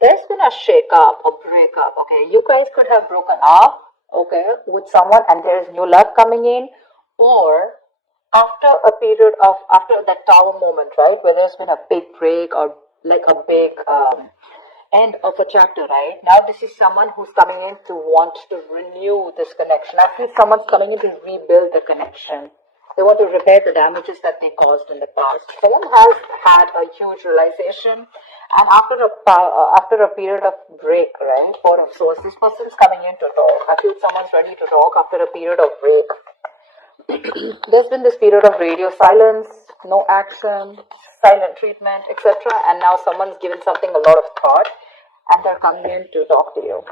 There's been a shake-up, a breakup, okay? You guys could have broken up, okay, with someone and there's new love coming in, or after that tower moment, right, where there's been a big break or like a big end of a chapter, right? Now this is someone who's coming in to want to renew this connection. I feel someone's coming in to rebuild the connection. They want to repair the damages that they caused in the past. Someone has had a huge realization, and after a period of break, right, Four of Swords, this person's coming in to talk. I feel someone's ready to talk after a period of break. There's been this period of radio silence, no action, silent treatment, etc. And now someone's given something a lot of thought and they're coming in to talk to you,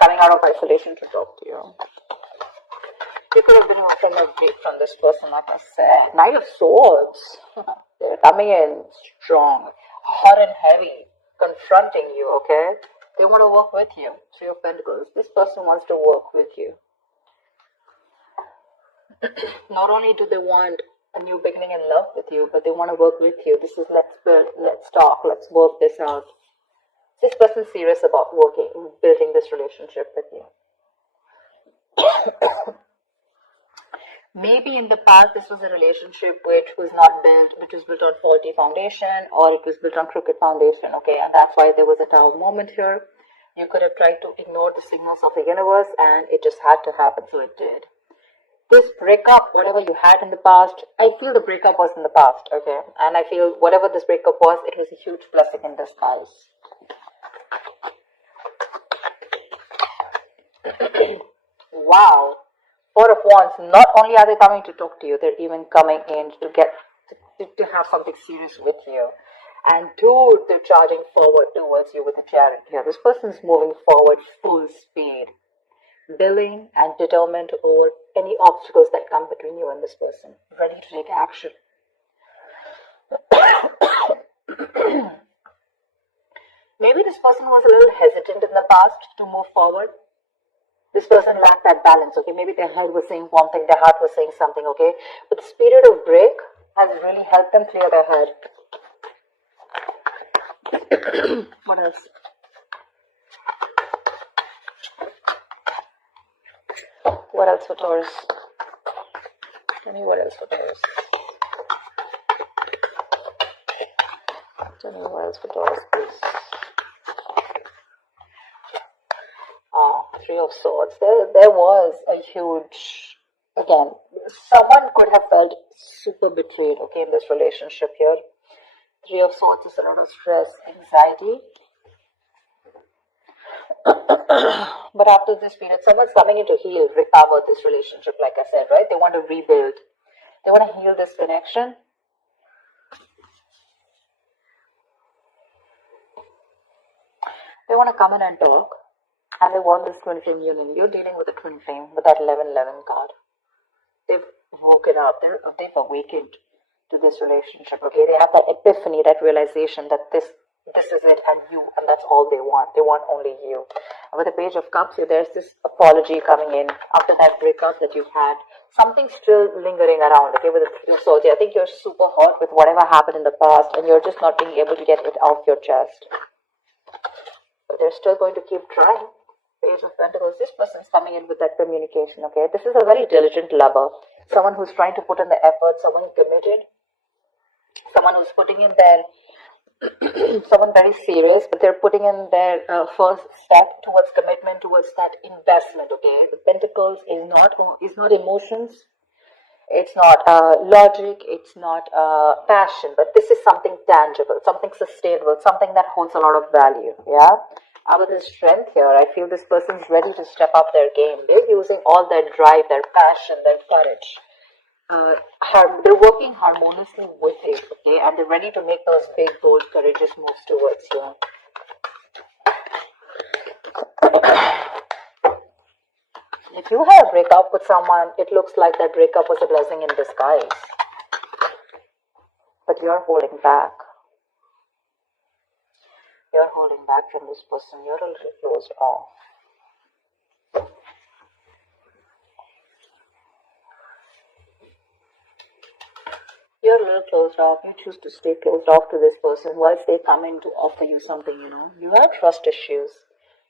coming out of isolation to talk to you. You could have been offering a break from this person, like I said. Knight of Swords. They're coming in strong, hot and heavy, confronting you, okay? They want to work with you. Three of Pentacles. This person wants to work with you. Not only do they want a new beginning in love with you, but they want to work with you. This is let's build, let's talk, let's work this out. This person's serious about building this relationship with you. Maybe in the past this was a relationship which was not built, which was built on faulty foundation, or it was built on crooked foundation, okay? And that's why there was a tower moment here. You could have tried to ignore the signals of the universe and it just had to happen, so it did. This breakup, whatever you had in the past, I feel the breakup was in the past, okay? And I feel whatever this breakup was, it was a huge blessing in disguise. Wow. Four of Wands, not only are they coming to talk to you, they're even coming in to have something serious with you. And dude, they're charging forward towards you with a chariot here. This person's moving forward full speed, willing and determined to over any obstacles that come between you and this person, ready to take action. Maybe this person was a little hesitant in the past to move forward. This person lacked that balance, okay? Maybe their head was saying one thing, their heart was saying something, okay? But the period of break has really helped them clear their head. What else? What else for Taurus? Tell me what else for Taurus. Tell me what else for Taurus, please. Three of Swords. There was a huge, again, someone could have felt super betrayed, okay, in this relationship here. Three of Swords is a lot of stress, anxiety. But after this period, someone's coming in to heal, recover this relationship, like I said, right? They want to rebuild. They want to heal this connection. They want to come in and talk. And they want this twin flame union. You're dealing with a twin flame with that 11-11 card. They've woken up. They've awakened to this relationship, okay? They have that epiphany, that realization that this is it and you, and that's all they want. They want only you. And with the Page of Cups, there's this apology coming in after that breakup that you've had. Something's still lingering around, okay, with the Three of Swords. I think you're super hurt with whatever happened in the past and you're just not being able to get it off your chest. But they're still going to keep trying. Page of Pentacles, this person's coming in with that communication, okay? This is a very diligent lover. Someone who's trying to put in the effort, someone committed, someone who's putting in their, someone very serious, but they're putting in their first step towards commitment, towards that investment, okay? The Pentacles is not emotions, it's not logic, it's not passion, but this is something tangible, something sustainable, something that holds a lot of value, yeah? With this strength here, I feel this person's ready to step up their game. They're using all their drive, their passion, their courage. They're working harmoniously with it, okay? And they're ready to make those big, bold, courageous moves towards you. If you had a breakup with someone, it looks like that breakup was a blessing in disguise. But you're holding back. You're holding back from this person. You're a little closed off. you're a little closed off. You choose to stay closed off to this person whilst they come in to offer you something, You have trust issues.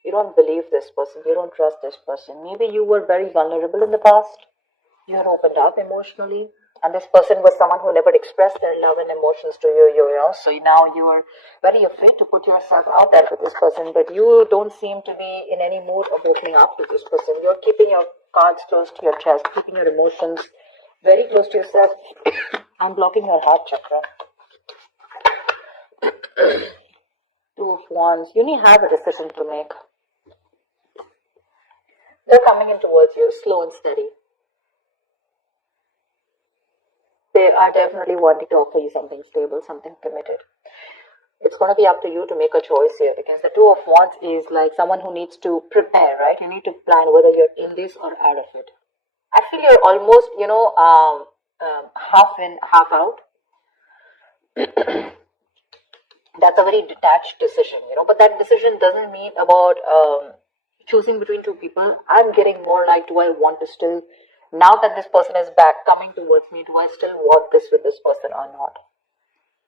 You don't believe this person. You don't trust this person. Maybe you were very vulnerable in the past. You had opened up emotionally. And this person was someone who never expressed their love and emotions to you. So now you are very afraid to put yourself out there with this person. But you don't seem to be in any mood of opening up to this person. You're keeping your cards close to your chest, keeping your emotions very close to yourself, and blocking your heart chakra. Two of Wands. You need to have a decision to make. They're coming in towards you, slow and steady. They are definitely wanting to offer you something stable, something committed. It's going to be up to you to make a choice here, because the Two of Wands is like someone who needs to prepare, right? You need to plan whether you're in this or out of it. I feel you're almost, half in, half out. That's a very detached decision, but that decision doesn't mean about choosing between two people. I'm getting more like, do I want to still, now that this person is back coming towards me, do I still want this with this person or not?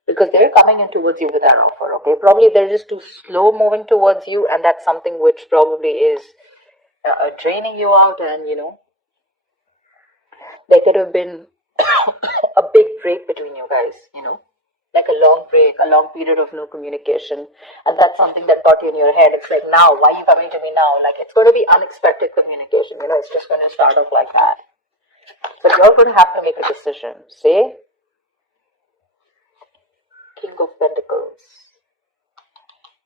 Because they're coming in towards you with that offer, okay? Probably they're just too slow moving towards you, and that's something which probably is draining you out, and there could have been a big break between you guys, like a long break, a long period of no communication, and that's something that got you in your head. It's like, now, why are you coming to me now? Like, it's going to be unexpected communication, it's just going to start off like that. But you're going to have to make a decision. Say, King of Pentacles.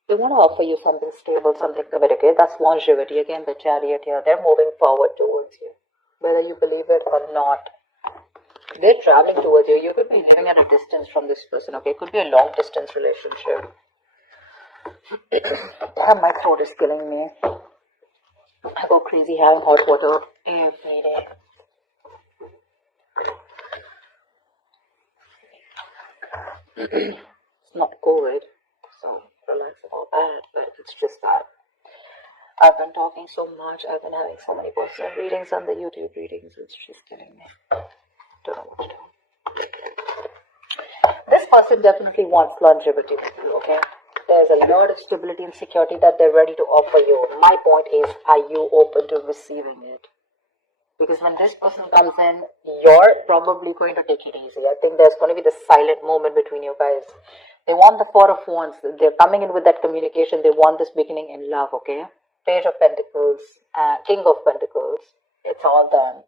They want to offer you something stable, something committed, okay? That's longevity. Again, the Chariot here, they're moving forward towards you, whether you believe it or not. They're traveling towards you. You could be living at a distance from this person, okay? It could be a long distance relationship. Damn, my throat is killing me. I go crazy having hot water every day. It's not COVID, so relax about that, but it's just that I've been talking so much. I've been having so many personal readings on the YouTube readings. It's just killing me. Don't know what to do. This person definitely wants longevity with you, okay? There's a lot of stability and security that they're ready to offer you. My point is, are you open to receiving it? Because when this person comes in, you're probably going to take it easy. I think there's going to be this silent moment between you guys. They want the Four of Wands. They're coming in with that communication. They want this beginning in love, okay? Page of Pentacles, King of Pentacles. It's all done.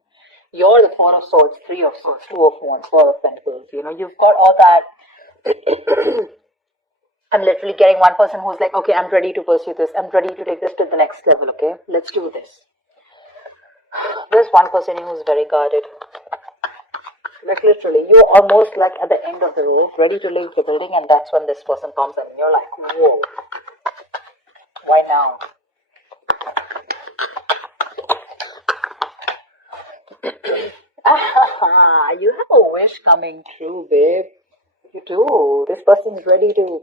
You're the Four of Swords, Three of Swords, Two of Wands, Four of Pentacles. You've got all that. I'm literally getting one person who's like, okay, I'm ready to pursue this. I'm ready to take this to the next level, okay? Let's do this. There's one person who's very guarded. Like literally, you're almost like at the end of the road, ready to leave the building, and that's when this person comes in and you're like, whoa, why now? You have a wish coming true, babe. You do. This person's ready to.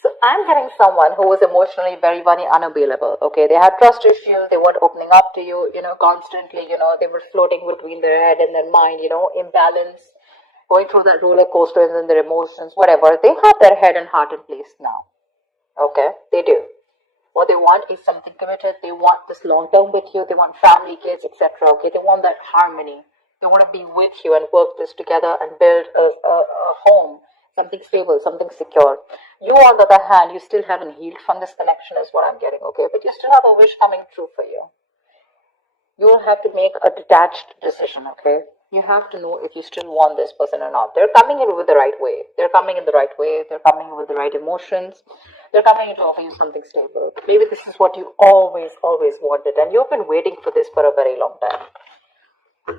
So I'm getting someone who was emotionally very, very unavailable. Okay, they had trust issues. They weren't opening up to you, constantly. They were floating between their head and their mind. Imbalance, going through that roller coaster and their emotions, whatever. They have their head and heart in place now. Okay, they do. What they want is something committed. They want this long term with you. They want family, kids, etc. Okay, they want that harmony. They want to be with you and work this together and build a home, something stable, something secure. You, on the other hand, you still haven't healed from this connection, is what I'm getting. Okay, but you still have a wish coming true for you. You will have to make a detached decision. Okay, you have to know if you still want this person or not. They're coming in with the right way. They're coming in the right way. They're coming in with the right emotions. They're coming in to offer you something stable. Maybe this is what you always wanted, and you've been waiting for this for a very long time.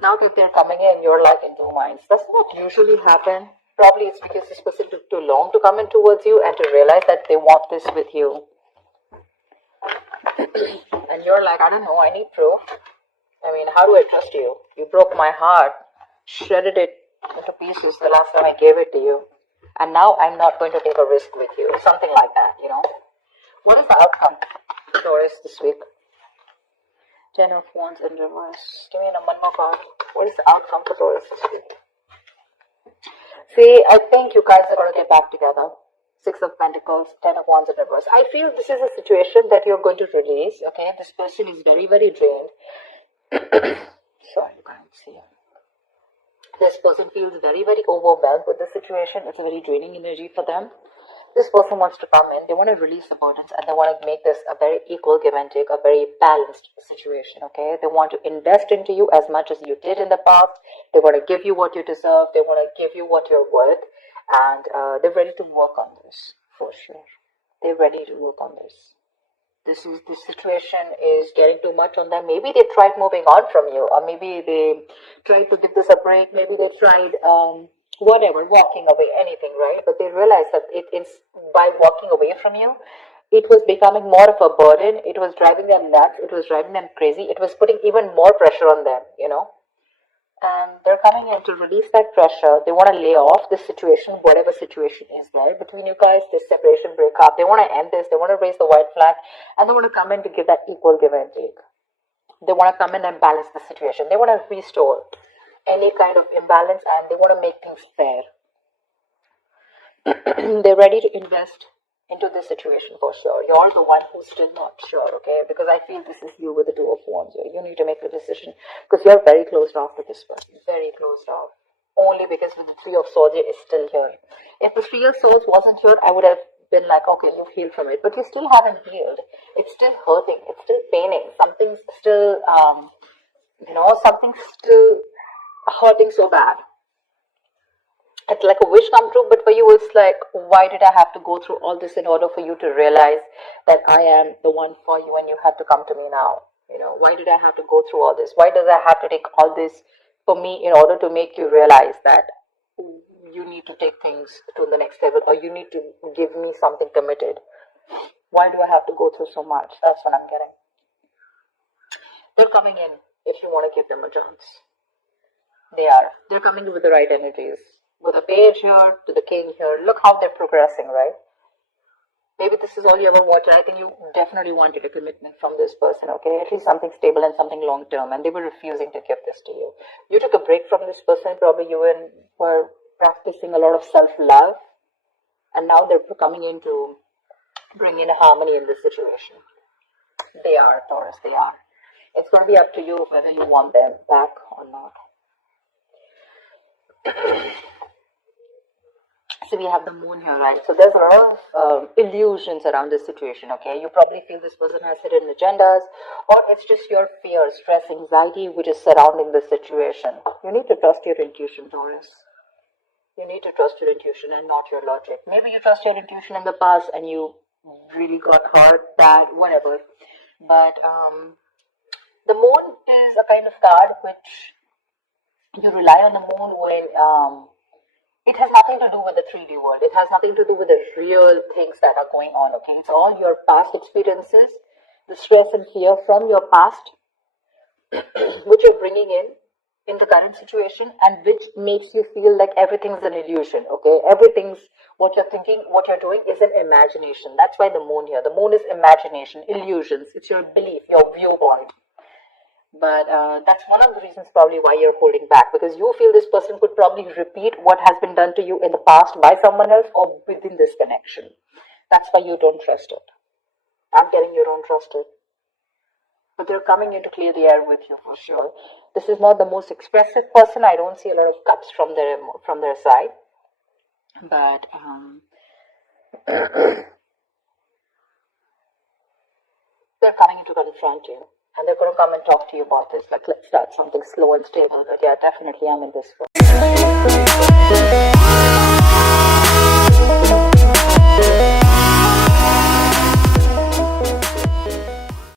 Now that they're coming in, you're like in two minds. Does not usually happen. Probably it's because this person took too long to come in towards you and to realize that they want this with you. And you're like, I don't know, I need proof. I mean, how do I trust you? You broke my heart, shredded it into pieces the last time I gave it to you. And now I'm not going to take a risk with you. Something like that, What is the outcome, Taurus, this week? Ten of Wands in reverse. Give me one more card. What is the outcome for Taurus this week? See, I think you guys are going to get back together. Six of Pentacles, Ten of Wands in reverse. I feel this is a situation that you're going to release. Okay, this person is very, very drained. Sorry, you can't see. This person feels very, very overwhelmed with the situation. It's a very draining energy for them. This person wants to come in. They want to release the burdens and they want to make this a very equal give and take, a very balanced situation. Okay, they want to invest into you as much as you did in the past. They want to give you what you deserve. They want to give you what you're worth, and they're ready to work on this for sure. They're ready to work on this. This situation is getting too much on them. Maybe they tried moving on from you, or maybe they tried to give this a break. Maybe they tried whatever, walking away, anything, right? But they realized that it's by walking away from you, it was becoming more of a burden. It was driving them nuts. It was driving them crazy. It was putting even more pressure on them, you know. And they're coming in to release that pressure. They want to lay off this situation, whatever situation is there between you guys, this separation, breakup. They want to end this. They want to raise the white flag, and they want to come in to give that equal give and take. They want to come in and balance the situation. They want to restore any kind of imbalance, and they want to make things fair. They're ready to invest into this situation for sure. You're the one who's still not sure, okay? Because I feel this is you with the Two of Wands here. You need to make the decision because you're very closed off to this person. Very closed off. Only because with the Three of Swords is still here. If the Three of Swords wasn't here, I would have been like, okay, you've healed from it. But you still haven't healed. It's still hurting. It's still paining. Something's still, something's still hurting so bad. It's like a wish come true, but for you it's like, why did I have to go through all this in order for you to realize that I am the one for you and you had to come to me now? You know, why did I have to go through all this? Why does I have to take all this for me in order to make you realize that you need to take things to the next level, or you need to give me something committed? Why do I have to go through so much? That's what I'm getting. They're coming in if you want to give them a chance. They're coming in with the right energies. With a page here, to the king here. Look how they're progressing, right? Maybe this is all you ever wanted. I think you definitely wanted a commitment from this person, okay? At least something stable and something long-term. And they were refusing to give this to you. You took a break from this person. Probably you were practicing a lot of self-love. And now they're coming in to bring in a harmony in this situation. They are, Taurus, they are. It's going to be up to you whether you want them back or not. So we have the moon here, right? So there's a lot of illusions around this situation, okay? You probably feel this person has hidden agendas, or it's just your fear, stress, anxiety, which is surrounding the situation. You need to trust your intuition, Taurus. You need to trust your intuition and not your logic. Maybe you trust your intuition in the past and you really got hurt, bad, whatever. But the moon is a kind of card which you rely on the moon when it has nothing to do with the 3D world. It has nothing to do with the real things that are going on, okay? It's all your past experiences, the stress and fear from your past, which you're bringing in the current situation, and which makes you feel like everything's an illusion, okay? Everything's, what you're thinking, what you're doing is an imagination. That's why the moon here. The moon is imagination, illusions. It's your belief, your viewpoint. But that's one of the reasons probably why you're holding back, because you feel this person could probably repeat what has been done to you in the past by someone else or within this connection. That's why you don't trust it. I'm telling you, don't trust it. But they're coming in to clear the air with you for sure. This is not the most expressive person. I don't see a lot of cuts from their side. But they're coming in to confront you. And they're going to come and talk to you about this. Like, let's start something slow and stable. But yeah, definitely I'm in this one.